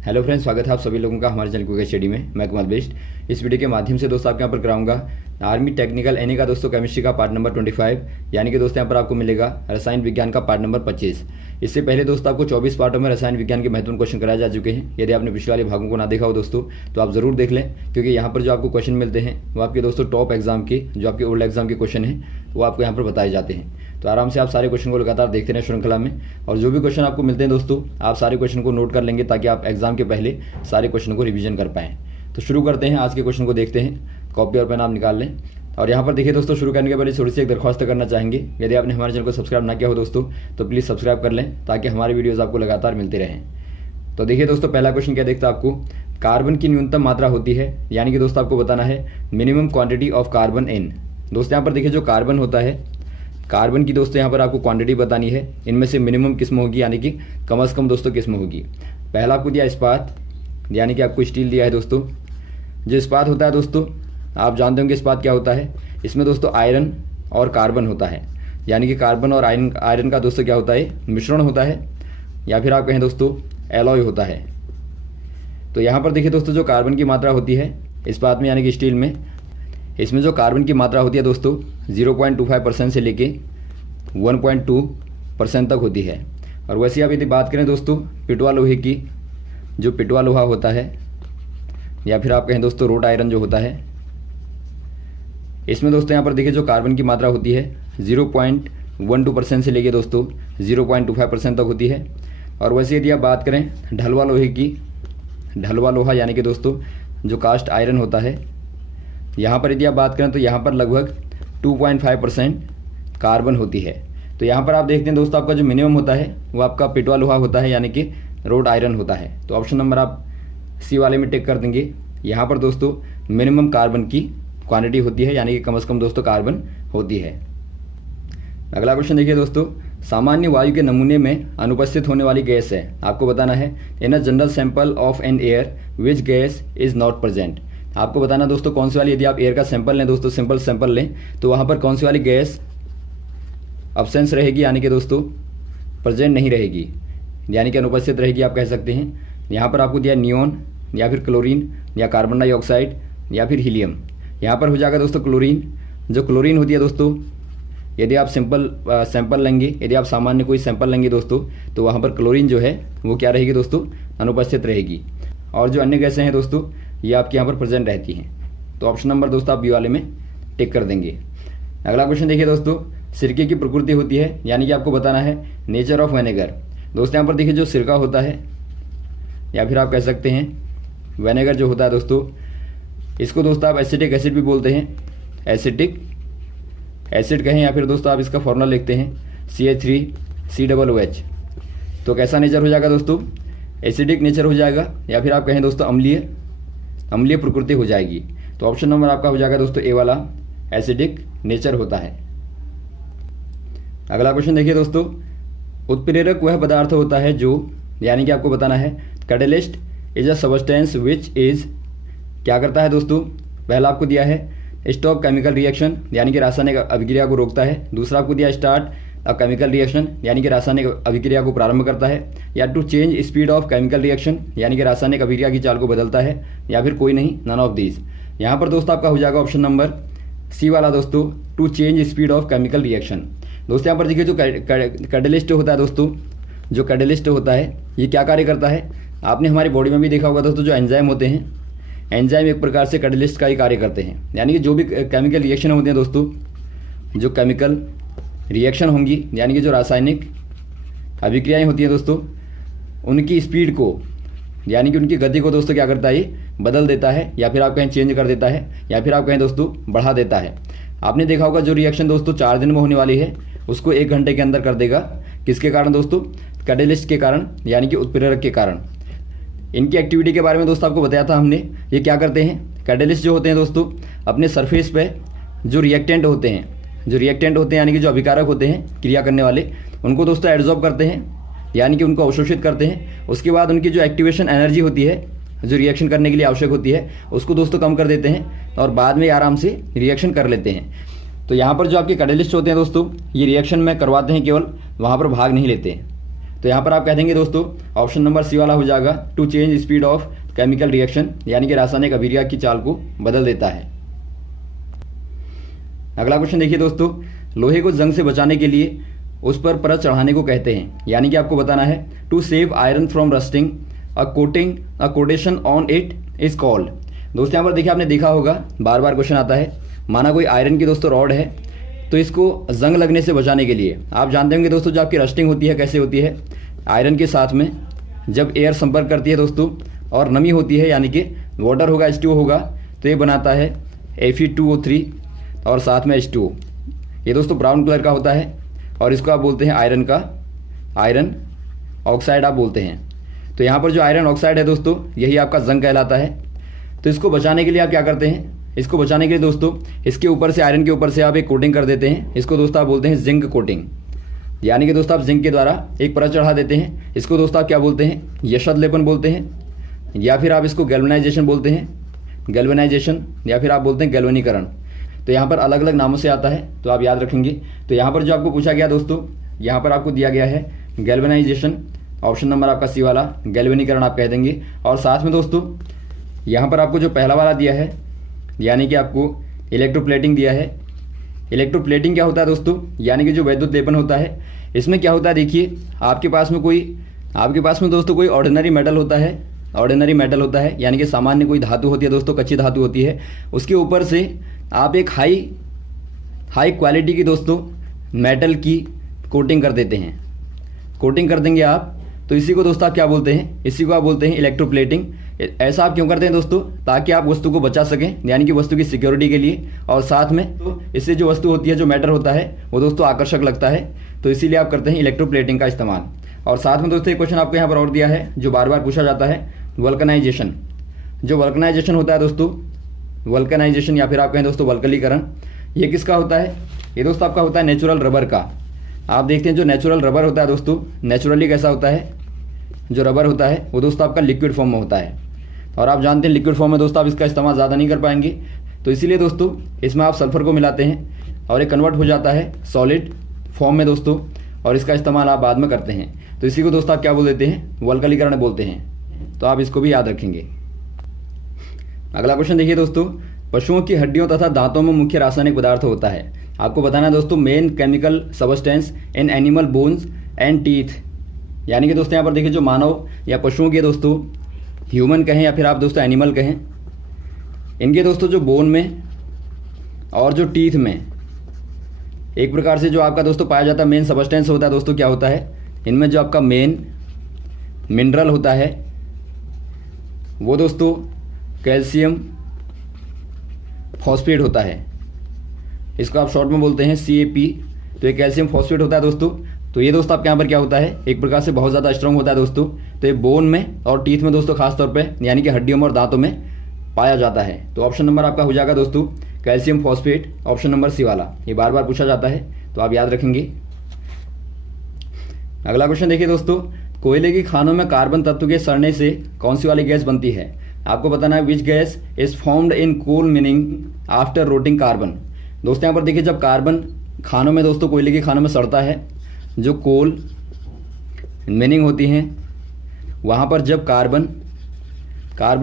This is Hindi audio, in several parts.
हेलो फ्रेंड्स, स्वागत है आप सभी लोगों का हमारे चैनल क्विक स्टडी में। मैं कमल बेस्ट। इस वीडियो के माध्यम से दोस्तों आपके यहाँ पर कराऊंगा आर्मी टेक्निकल एनए का दोस्तों केमिस्ट्री का पार्ट नंबर 25, यानी कि दोस्तों यहाँ पर आपको मिलेगा रसायन विज्ञान का पार्ट नंबर 25। इससे पहले दोस्तों आपको 24 पार्टों में रसायन विज्ञान के महत्वपूर्ण क्वेश्चन कराए जा चुके हैं। यदि आपने पिछले वाले भागों को ना देखा हो दोस्तों तो आप जरूर देख लें, क्योंकि यहाँ पर जो आपको क्वेश्चन मिलते हैं वो आपके दोस्तों टॉप एग्जाम के, जो आपके ओल्ड एग्जाम के क्वेश्चन हैं वो आपको यहाँ पर बताए जाते हैं। तो आराम से आप सारे क्वेश्चन को लगातार देखते रहें श्रृंखला में, और जो भी क्वेश्चन आपको मिलते हैं दोस्तों आप सारे क्वेश्चन को नोट कर लेंगे ताकि आप एग्जाम के पहले सारे क्वेश्चन को रिवीजन कर पाएं। तो शुरू करते हैं, आज के क्वेश्चन को देखते हैं। कॉपी और पेन आप निकाल लें। और यहाँ पर देखिए दोस्तों, शुरू करने के पहले थोड़ी सी एक दरख्वास्त करना चाहेंगे। यदि आपने हमारे चैनल को सब्सक्राइब ना किया हो दोस्तों तो प्लीज़ सब्सक्राइब कर लें ताकि हमारे वीडियोज़ आपको लगातार मिलते रहें। तो देखिए दोस्तों, पहला क्वेश्चन क्या देखता है आपको, कार्बन की न्यूनतम मात्रा होती है, यानी कि दोस्तों आपको बताना है minimum quantity of carbon in. दोस्तों यहाँ पर देखिए जो कार्बन होता है, कार्बन की दोस्तों यहाँ पर आपको क्वांटिटी बतानी है, इनमें से मिनिमम किस्म होगी, यानी कि कम से कम दोस्तों किस्म होगी। पहला आपको दिया इस्पात, यानी कि आपको स्टील दिया है दोस्तों। जो इस्पात होता है दोस्तों आप जानते होंगे इस्पात क्या होता है। इसमें दोस्तों आयरन और कार्बन होता है, यानी कि कार्बन और आयरन का दोस्तों क्या होता है, मिश्रण होता है, या फिर आप कहें दोस्तों एलॉय होता है। तो यहाँ पर देखिए दोस्तों जो कार्बन की मात्रा होती है इस्पात में, यानी कि स्टील में, इसमें जो कार्बन की मात्रा होती है दोस्तों 0.25% से लेके 1.2% तक होती है। और वैसे आप यदि बात करें दोस्तों पिटवा लोहे की, जो पिटवा लोहा होता है, या फिर आप कहें दोस्तों रोड आयरन जो होता है, इसमें दोस्तों यहाँ पर देखिए जो कार्बन की मात्रा होती है 0.12% से लेके दोस्तों 0.25% तक होती है। और वैसे यदि आप बात करें ढलवा लोहे की, ढलवा लोहा यानी कि दोस्तों जो कास्ट आयरन होता है, यहाँ पर यदि आप बात करें तो यहाँ पर लगभग 2.5% कार्बन होती है। तो यहाँ पर आप देखते हैं दोस्तों आपका जो मिनिमम होता है वो आपका पिटवा लोहा होता है, यानी कि रोड आयरन होता है। तो ऑप्शन नंबर आप सी वाले में टिक कर देंगे। यहाँ पर दोस्तों मिनिमम कार्बन की क्वांटिटी होती है, यानी कि कम से कम दोस्तों कार्बन होती है। अगला क्वेश्चन देखिए दोस्तों, सामान्य वायु के नमूने में अनुपस्थित होने वाली गैस है, आपको बताना है in a general sample of an air which gas is not present. आपको बताना दोस्तों कौन सी वाली, यदि आप एयर का सैंपल लें दोस्तों, सिंपल सैंपल लें, तो वहाँ पर कौन सी वाली गैस अब्सेंस रहेगी, यानी कि दोस्तों प्रेजेंट नहीं रहेगी, यानी कि अनुपस्थित रहेगी आप कह सकते हैं। यहाँ पर आपको दिया नियोन, या फिर क्लोरीन, या कार्बन डाइऑक्साइड, या फिर हीलियम। यहाँ पर हो जाएगा दोस्तों क्लोरीन। जो क्लोरीन होती है दोस्तों, यदि आप सिंपल सैंपल लेंगे, यदि आप सामान्य कोई सैंपल लेंगे दोस्तों, तो वहाँ पर क्लोरीन जो है वो क्या रहेगी दोस्तों, अनुपस्थित रहेगी। और जो अन्य गैसें हैं दोस्तों ये आपके यहाँ पर प्रेजेंट रहती हैं। तो ऑप्शन नंबर दोस्तों आप बी वाले में टिक कर देंगे। अगला क्वेश्चन देखिए दोस्तों, सिरके की प्रकृति होती है, यानी कि आपको बताना है नेचर ऑफ विनेगर। दोस्तों यहाँ पर देखिए जो सिरका होता है, या फिर आप कह सकते हैं विनेगर जो होता है दोस्तों, इसको दोस्तों आप एसिटिक एसिड भी बोलते हैं, एसिटिक एसिड कहें, या फिर दोस्तों आप इसका फॉर्मूला लिखते हैं CH3COOH। तो कैसा नेचर हो जाएगा दोस्तों, एसिडिक नेचर हो जाएगा, या फिर आप कहें दोस्तों अम्लीय प्रकृति हो जाएगी। तो ऑप्शन नंबर आपका हो जाएगा दोस्तों ए वाला, एसिडिक नेचर होता है। अगला क्वेश्चन देखिए दोस्तों, उत्प्रेरक वह पदार्थ होता है जो, यानी कि आपको बताना है catalyst is a substance which is, क्या करता है दोस्तों, पहला आपको दिया है स्टॉप केमिकल रिएक्शन, यानी कि रासायनिक अभिक्रिया को रोकता है। दूसरा आपको दिया स्टार्ट अ केमिकल रिएक्शन, यानी कि रासायनिक अभिक्रिया को प्रारंभ करता है। या to change speed of chemical reaction, यानी कि रासायनिक अभिक्रिया की चाल को बदलता है। या फिर कोई नहीं, नन ऑफ दीज। यहाँ पर दोस्तों आपका हो जाएगा ऑप्शन नंबर सी वाला दोस्तों, to change speed of chemical reaction. दोस्तों यहाँ पर देखिए जो कैटलिस्ट होता है दोस्तों, जो कैटलिस्ट होता है ये क्या कार्य करता है, आपने हमारी बॉडी में भी देखा होगा दोस्तों, जो एंजाइम होते हैं, एंजाइम एक प्रकार से कैटलिस्ट का ही कार्य करते हैं। यानी कि जो भी केमिकल रिएक्शन होते हैं दोस्तों, जो केमिकल रिएक्शन होंगी, यानी कि जो रासायनिक अभिक्रियाएं होती हैं दोस्तों, उनकी स्पीड को, यानी कि उनकी गति को दोस्तों क्या करता है, ये बदल देता है, या फिर आप कहें चेंज कर देता है, या फिर आप कहें दोस्तों बढ़ा देता है। आपने देखा होगा जो रिएक्शन दोस्तों 4 दिन में होने वाली है उसको 1 घंटे के अंदर कर देगा। किसके कारण दोस्तों, कैटलिस्ट के कारण, यानी कि उत्प्रेरक के कारण। इनकी एक्टिविटी के बारे में दोस्तों आपको बताया था हमने। ये क्या करते हैं, कैटलिस्ट जो होते हैं दोस्तों अपने सरफेस पे जो रिएक्टेंट होते हैं, यानी कि जो अभिकारक होते हैं क्रिया करने वाले, उनको दोस्तों एब्जॉर्ब करते हैं, यानी कि उनको अवशोषित करते हैं। उसके बाद उनकी जो एक्टिवेशन एनर्जी होती है, जो रिएक्शन करने के लिए आवश्यक होती है, उसको दोस्तों कम कर देते हैं, और बाद में आराम से रिएक्शन कर लेते हैं। तो यहाँ पर जो आपके कैटलिस्ट होते हैं दोस्तों, ये रिएक्शन में करवाते हैं, केवल वहाँ पर भाग नहीं लेते हैं। तो यहाँ पर आप कह देंगे दोस्तों ऑप्शन नंबर सी वाला हो जाएगा to change speed of chemical reaction, यानी कि रासायनिक अभिक्रिया की चाल को बदल देता है। अगला क्वेश्चन देखिए दोस्तों, लोहे को जंग से बचाने के लिए उस पर परत चढ़ाने को कहते हैं, यानी कि आपको बताना है to save iron from rusting a coating on it is called. दोस्तों यहाँ पर देखिए आपने देखा होगा बार बार क्वेश्चन आता है, माना कोई आयरन की दोस्तों रॉड है, तो इसको जंग लगने से बचाने के लिए आप जानते होंगे दोस्तों जो आपकी रस्टिंग होती है कैसे होती है, आयरन के साथ में जब एयर संपर्क करती है दोस्तों और नमी होती है, यानी कि वाटर होगा H2O होगा, तो ये बनाता है Fe2O3 और साथ में H2O। ये दोस्तों ब्राउन कलर का होता है और इसको आप बोलते हैं आयरन ऑक्साइड आप बोलते हैं। तो यहाँ पर जो आयरन ऑक्साइड है दोस्तों यही आपका जंग कहलाता है। तो इसको बचाने के लिए आप क्या करते हैं, इसको बचाने के लिए दोस्तों इसके ऊपर से आयरन के ऊपर से आप एक कोटिंग कर देते हैं, इसको दोस्तों आप बोलते हैं जिंक कोटिंग, यानी कि दोस्तों आप जिंक के द्वारा एक परत चढ़ा देते हैं। इसको दोस्तों आप क्या बोलते हैं, यशद लेपन बोलते हैं, या फिर आप इसको गैल्वेनाइजेशन बोलते हैं, गैल्वेनाइजेशन, या फिर आप बोलते हैं गैल्वेनीकरण। तो यहाँ पर अलग अलग नामों से आता है, तो आप याद रखेंगे। तो यहाँ पर जो आपको पूछा गया दोस्तों, यहाँ पर आपको दिया गया है गैल्वेनाइजेशन, ऑप्शन नंबर आपका सी वाला गैल्वेनीकरण आप कह देंगे। और साथ में दोस्तों यहाँ पर आपको जो पहला वाला दिया है, यानी कि आपको इलेक्ट्रोप्लेटिंग दिया है। इलेक्ट्रोप्लेटिंग क्या होता है दोस्तों, यानी कि जो वैद्युत लेपन होता है, इसमें क्या होता है देखिए आपके पास में दोस्तों कोई ऑर्डिनरी मेटल होता है, यानी कि सामान्य कोई धातु होती है दोस्तों, कच्ची धातु होती है, उसके ऊपर से आप एक हाई क्वालिटी की दोस्तों मेटल की कोटिंग कर देते हैं, कोटिंग कर देंगे आप। तो इसी को दोस्तों आप क्या बोलते हैं, इसी को आप बोलते हैं इलेक्ट्रोप्लेटिंग। ऐसा आप क्यों करते हैं दोस्तों, ताकि आप वस्तु को बचा सकें, यानी कि वस्तु की सिक्योरिटी के लिए। और साथ में तो इससे जो वस्तु होती है, जो मैटर होता है, वो दोस्तों आकर्षक लगता है, तो इसीलिए आप करते हैं इलेक्ट्रोप्लेटिंग का इस्तेमाल। और साथ में दोस्तों एक क्वेश्चन आपको यहाँ पर और दिया है जो बार बार पूछा जाता है, वल्कनाइजेशन। जो वल्कनाइजेशन होता है दोस्तों, वल्कनाइजेशन या फिर आप कहें दोस्तों वल्कलीकरण, ये किसका होता है, ये दोस्तों आपका होता है नेचुरल रबर का। आप देखते हैं जो नेचुरल रबर होता है दोस्तों, नेचुरली कैसा होता है, जो रबर होता है वो दोस्तों आपका लिक्विड फॉर्म में होता है। और आप जानते हैं लिक्विड फॉर्म में दोस्तों आप इसका इस्तेमाल ज़्यादा नहीं कर पाएंगे, तो इसीलिए दोस्तों इसमें आप सल्फर को मिलाते हैं और ये कन्वर्ट हो जाता है सॉलिड फॉर्म में दोस्तों, और इसका इस्तेमाल आप बाद में करते हैं। तो इसी को दोस्तों आप क्या बोल देते हैं, वल्कलीकरण बोलते हैं। तो आप इसको भी याद रखेंगे। अगला क्वेश्चन देखिए दोस्तों, पशुओं की हड्डियों तथा दांतों में मुख्य रासायनिक पदार्थ होता है। आपको बताना है दोस्तों main chemical substance in animal bones and teeth, यानी कि दोस्तों यहाँ पर देखिए जो मानव या पशुओं के दोस्तों, ह्यूमन कहें या फिर आप दोस्तों एनिमल कहें, इनके दोस्तों जो बोन में और जो टीथ में एक प्रकार से जो आपका दोस्तों पाया जाता है मेन सबस्टेंस होता है दोस्तों, क्या होता है, इनमें जो आपका मेन मिनरल होता है वो दोस्तों कैल्शियम फॉस्फेट होता है। इसको आप शॉर्ट में बोलते हैं CAP। तो ये कैल्शियम फॉस्फेट होता है दोस्तों। तो ये दोस्तों आपके यहाँ पर क्या होता है, एक प्रकार से बहुत ज़्यादा स्ट्रांग होता है दोस्तों। तो ये बोन में और टीथ में दोस्तों खास तौर पे, यानी कि हड्डियों में और दांतों में पाया जाता है। तो ऑप्शन नंबर आपका हो जाएगा दोस्तों calcium phosphate, option number C वाला। ये बार बार पूछा जाता है, तो आप याद रखेंगे। अगला क्वेश्चन देखिए दोस्तों, कोयले की खानों में कार्बन तत्व के सड़ने से कौन सी वाली गैस बनती है। आपको बताना है which gas is formed in coal meaning after rotting carbon. दोस्तों यहाँ पर देखिए जब कार्बन खानों में दोस्तों कोयले की खानों में सड़ता है, जो कोल मीनिंग होती हैं, वहाँ पर जब कार्बन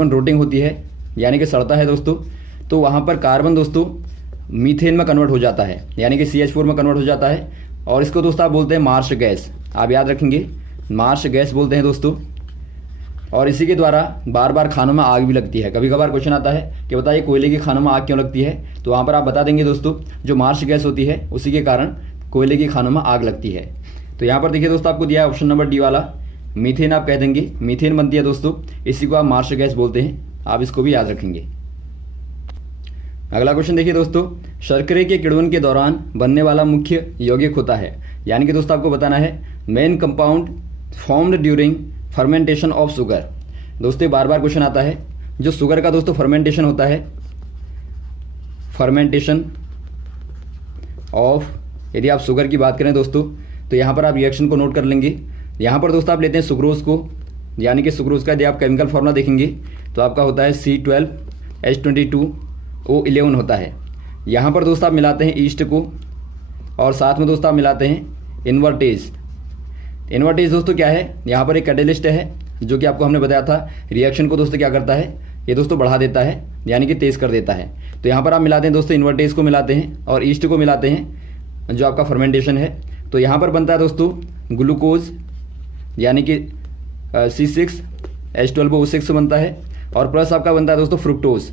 रोटिंग होती है, यानी कि सड़ता है दोस्तों, तो वहाँ पर कार्बन दोस्तों मीथेन में कन्वर्ट हो जाता है, यानी कि CH4 में कन्वर्ट हो जाता है। और इसको दोस्तों आप बोलते हैं मार्श गैस। आप याद रखेंगे, मार्श गैस बोलते हैं दोस्तों। और इसी के द्वारा बार बार खानों में आग भी लगती है। कभी कभार क्वेश्चन आता है कि बताइए कोयले की खानों में आग क्यों लगती है, तो वहाँ पर आप बता देंगे दोस्तों जो मार्श गैस होती है उसी के कारण कोयले की खानों में आग लगती है। तो यहाँ पर देखिए दोस्तों आपको दिया है ऑप्शन नंबर डी वाला, मीथेन आप कह देंगे, मीथेन बनती है दोस्तों, इसी को आप मार्श गैस बोलते हैं। आप इसको भी याद रखेंगे। अगला क्वेश्चन देखिए दोस्तों, शर्करे के किण्वन के दौरान बनने वाला मुख्य यौगिक होता है, यानी कि दोस्तों आपको बताना है main compound formed during fermentation of sugar. दोस्तों बार बार क्वेश्चन आता है, जो शुगर का दोस्तों फर्मेंटेशन होता है, फर्मेंटेशन ऑफ, यदि आप शुगर की बात करें दोस्तों, तो यहाँ पर आप रिएक्शन को नोट कर लेंगे। यहाँ पर दोस्तों आप लेते हैं सुक्रोज को, यानी कि सुक्रोज का यदि आप केमिकल फॉर्मूला देखेंगे तो आपका होता है C12H22O11 होता है। यहाँ पर दोस्तों आप मिलाते हैं ईस्ट को, और साथ में दोस्तों आप मिलाते हैं इन्वर्टेज, इन्वर्टेज दोस्तों क्या है, यहाँ पर एक कैटेलिस्ट है जो कि आपको हमने बताया था रिएक्शन को दोस्तों क्या करता है, ये दोस्तों बढ़ा देता है यानी कि तेज़ कर देता है। तो यहाँ पर आप मिलाते हैं दोस्तों, इन्वर्टेज को मिलाते हैं और ईस्ट को मिलाते हैं जो आपका फर्मेंटेशन है। तो यहाँ पर बनता है दोस्तों ग्लूकोज यानी कि C6H12O6 बनता है और प्लस आपका बनता है दोस्तों फ्रुक्टोज।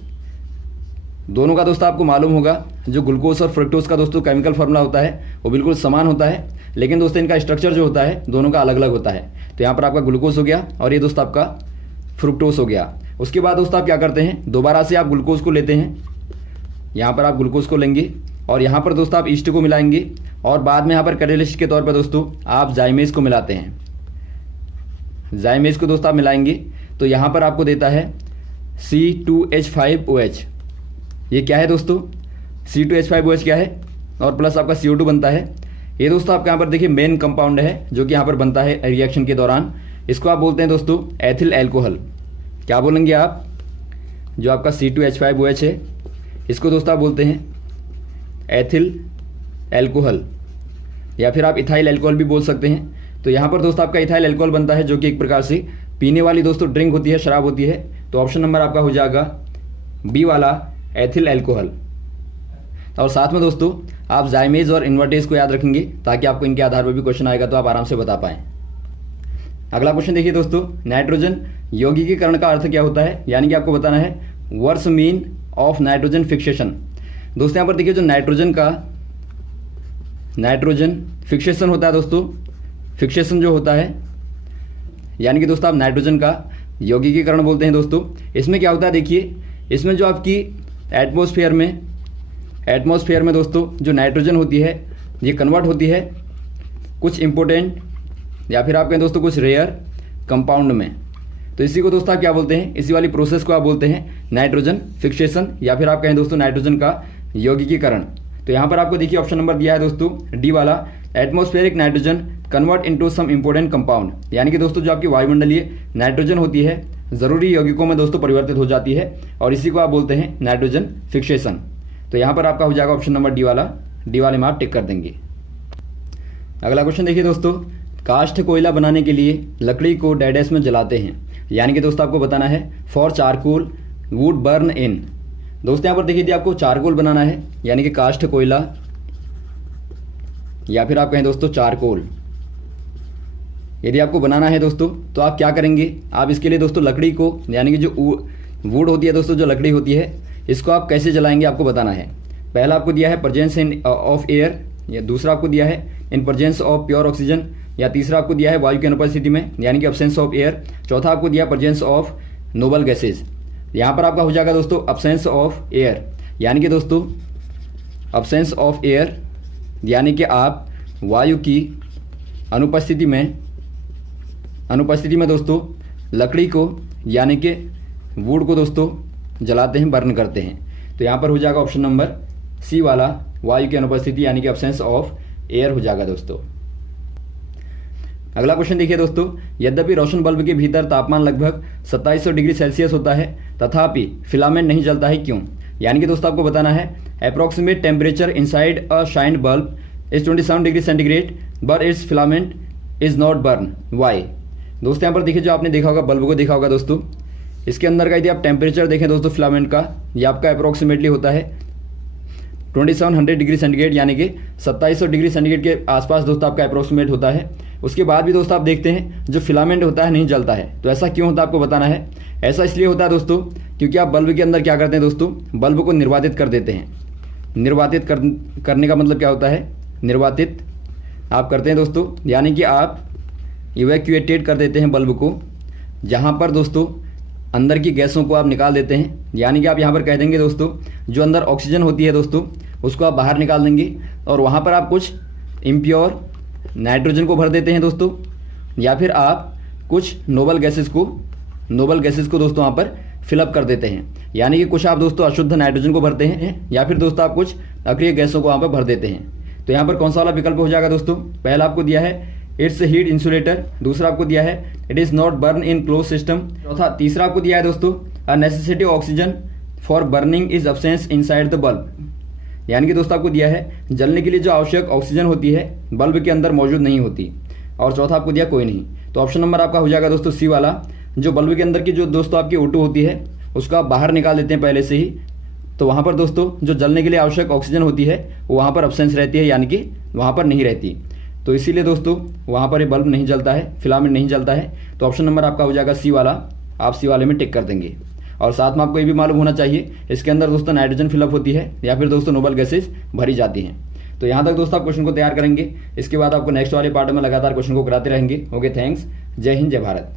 दोनों का दोस्तों आपको मालूम होगा जो ग्लूकोज और फ्रुक्टोज का दोस्तों केमिकल फार्मूला होता है वो बिल्कुल समान होता है, लेकिन दोस्तों इनका स्ट्रक्चर जो होता है दोनों का अलग अलग होता है। तो यहाँ पर आपका ग्लूकोज हो गया और ये दोस्तों आपका फ्रुक्टोज हो गया। उसके बाद दोस्तों आप क्या करते हैं, दोबारा से आप ग्लूकोज को लेते हैं, यहाँ पर आप ग्लूकोज को लेंगे और यहाँ पर दोस्तों आप ईस्ट को मिलाएंगे और बाद में यहाँ पर कैटेलिस्ट के तौर पर दोस्तों आप जाइमेज को मिलाते हैं। जाइमेज को दोस्तों आप मिलाएंगे तो यहाँ पर आपको देता है C2H5OH। ये क्या है दोस्तों, C2H5OH क्या है और प्लस आपका CO2 बनता है। ये दोस्तों आपके यहाँ पर देखिए मेन कंपाउंड है जो कि यहाँ पर बनता है रिएक्शन के दौरान। इसको आप बोलते हैं दोस्तों एथिल एल्कोहल। क्या बोलेंगे आप, जो आपका C2H5OH है इसको दोस्तों आप बोलते हैं एथिल एल्कोहल या फिर आप इथाइल एल्कोहल भी बोल सकते हैं। तो यहाँ पर दोस्तों आपका इथाइल एल्कोहल बनता है जो कि एक प्रकार से पीने वाली दोस्तों ड्रिंक होती है, शराब होती है। तो ऑप्शन नंबर आपका हो जाएगा बी वाला एथिल एल्कोहल। और साथ में दोस्तों आप जाइमेज और इन्वर्टेज को याद रखेंगे ताकि आपको इनके आधार पर भी क्वेश्चन आएगा तो आप आराम से बता पाएं। अगला क्वेश्चन देखिए दोस्तों, नाइट्रोजन यौगिकीकरण का अर्थ क्या होता है, यानी कि आपको बताना है worse mean of nitrogen fixation. दोस्तों यहाँ पर देखिए जो नाइट्रोजन फिक्सेशन होता है दोस्तों, फिक्सेशन जो होता है यानी कि दोस्तों आप नाइट्रोजन का यौगिकीकरण बोलते हैं दोस्तों। इसमें क्या होता है देखिए, इसमें जो आपकी एटमॉस्फेयर में दोस्तों जो नाइट्रोजन होती है ये कन्वर्ट होती है कुछ इंपॉर्टेंट या फिर आप कहें दोस्तों कुछ रेयर कंपाउंड में। तो इसी को दोस्तों आप क्या बोलते हैं, इसी वाली प्रोसेस को आप बोलते हैं नाइट्रोजन फिक्सेशन या फिर आप कहें दोस्तों नाइट्रोजन का यौगिकीकरण। तो यहाँ पर आपको देखिए ऑप्शन नंबर दिया है दोस्तों डी वाला, atmospheric nitrogen convert into some important compound. यानी कि दोस्तों जो आपकी वायुमंडलीय नाइट्रोजन होती है ज़रूरी यौगिकों में दोस्तों परिवर्तित हो जाती है और इसी को आप बोलते हैं नाइट्रोजन फिक्सेशन। तो यहाँ पर आपका हो जाएगा ऑप्शन नंबर डी वाले में आप टिक कर देंगे। अगला क्वेश्चन देखिए दोस्तों, काष्ठ कोयला बनाने के लिए लकड़ी को डैडेस में जलाते हैं, यानी कि दोस्तों आपको बताना है फॉर चारकोल वुड बर्न इन। दोस्तों यहाँ पर देखिए आपको चारकोल बनाना है यानी कि काष्ठ कोयला या फिर आप कहें दोस्तों चारकोल यदि आपको बनाना है दोस्तों तो आप क्या करेंगे, आप इसके लिए दोस्तों लकड़ी को यानी कि जो वुड होती है दोस्तों जो लकड़ी होती है इसको आप कैसे जलाएंगे आपको बताना है। पहला आपको दिया है प्रेजेंस इन ऑफ एयर, या दूसरा आपको दिया है in presence of pure oxygen, या तीसरा आपको दिया है वायु की अनुपस्थिति में यानी कि अब्सेंस ऑफ एयर, चौथा आपको दिया प्रेजेंस ऑफ नोबल गैसेज। यहाँ पर आपका हो जाएगा दोस्तों अब्सेंस ऑफ एयर, यानी कि दोस्तों अब्सेंस ऑफ एयर यानी कि आप वायु की अनुपस्थिति में दोस्तों लकड़ी को यानी कि वुड को दोस्तों जलाते हैं, बर्न करते हैं। तो यहाँ पर हो जाएगा ऑप्शन नंबर सी वाला, वायु की अनुपस्थिति यानी कि अब्सेंस ऑफ एयर हो जाएगा दोस्तों। अगला क्वेश्चन देखिए दोस्तों, यद्यपि रोशन बल्ब के भीतर तापमान लगभग 2700 डिग्री सेल्सियस होता है तथापि फिलामेंट नहीं जलता है, क्यों? यानी कि दोस्तों आपको बताना है approximate temperature inside a shined bulb is 27 degree centigrade but its filament is not burn, why? दोस्तों यहाँ पर देखिए जो आपने देखा होगा बल्ब को देखा होगा दोस्तों, इसके अंदर का यदि आप टेम्परेचर देखें दोस्तों फिलामेंट का, ये आपका अप्रोक्सीमेटली होता है 2700 डिग्री सेंटीग्रेड यानी कि 2700 डिग्री सेंटीग्रेड के आसपास दोस्तों आपका अप्रोक्सीमेट होता है। उसके बाद भी दोस्तों आप देखते हैं जो फिलामेंट होता है नहीं जलता है। तो ऐसा क्यों होता है आपको बताना है। ऐसा इसलिए होता है दोस्तों क्योंकि आप बल्ब के अंदर क्या करते हैं दोस्तों, बल्ब को निर्वातित कर देते हैं। निर्वातित करने का मतलब क्या होता है, निर्वातित आप करते हैं दोस्तों यानी कि आप इवैक्यूएटेड कर देते हैं बल्ब को, जहाँ पर दोस्तों अंदर की गैसों को आप निकाल देते हैं। यानी कि आप यहाँ पर कह देंगे दोस्तों जो अंदर ऑक्सीजन होती है दोस्तों उसको आप बाहर निकाल देंगे और वहाँ पर आप कुछ इम्प्योर नाइट्रोजन को भर देते हैं दोस्तों, या फिर आप कुछ नोबल गैसेस को दोस्तों वहाँ पर फिलअप कर देते हैं। यानी कि कुछ आप दोस्तों अशुद्ध नाइट्रोजन को भरते हैं या फिर दोस्तों आप कुछ अक्रिय गैसों को वहाँ पर भर देते हैं। तो यहाँ पर कौन सा वाला विकल्प हो जाएगा दोस्तों, पहला आपको दिया है इट्स हीट इंसुलेटर, दूसरा आपको दिया है it is not burn in close system, तीसरा आपको दिया है दोस्तों a necessity oxygen for burning is absence inside the bulb. यानी कि दोस्तों आपको दिया है जलने के लिए जो आवश्यक ऑक्सीजन होती है बल्ब के अंदर मौजूद नहीं होती। और चौथा आपको दिया कोई नहीं। तो ऑप्शन नंबर आपका हो जाएगा दोस्तों सी वाला। जो बल्ब के अंदर की जो दोस्तों आपकी O2 होती है उसको आप बाहर निकाल देते हैं पहले से ही, तो वहाँ पर दोस्तों जो जलने के लिए आवश्यक ऑक्सीजन होती है वो वहाँ पर अब्सेंस रहती है, यानी कि वहाँ पर नहीं रहती। तो इसीलिए दोस्तों वहाँ पर ये बल्ब नहीं जलता है, फिलामेंट नहीं जलता है। तो ऑप्शन नंबर आपका हो जाएगा सी वाला, आप सी वाले में टिक कर देंगे। और साथ में आपको ये भी मालूम होना चाहिए इसके अंदर दोस्तों नाइट्रोजन फिलअप होती है या फिर दोस्तों नोबल गैसेज भरी जाती हैं। तो यहाँ तक दोस्तों आप क्वेश्चन को तैयार करेंगे, इसके बाद आपको नेक्स्ट वाले पार्ट में लगातार क्वेश्चन को कराते रहेंगे। ओके, थैंक्स, जय हिंद, जय भारत।